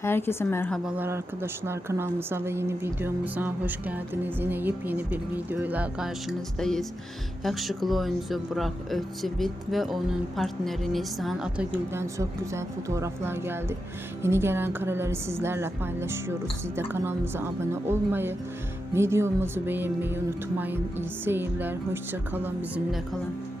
Herkese merhabalar arkadaşlar, kanalımıza ve yeni videomuza hoş geldiniz. Yine yepyeni bir videoyla karşınızdayız. Yakışıklı oyuncu Burak Özçivit ve onun partneri Neslihan Atagül'den çok güzel fotoğraflar geldi. Yeni gelen kareleri sizlerle paylaşıyoruz. Siz de kanalımıza abone olmayı, videomuzu beğenmeyi unutmayın. İyi seyirler, hoşça kalın, bizimle kalın.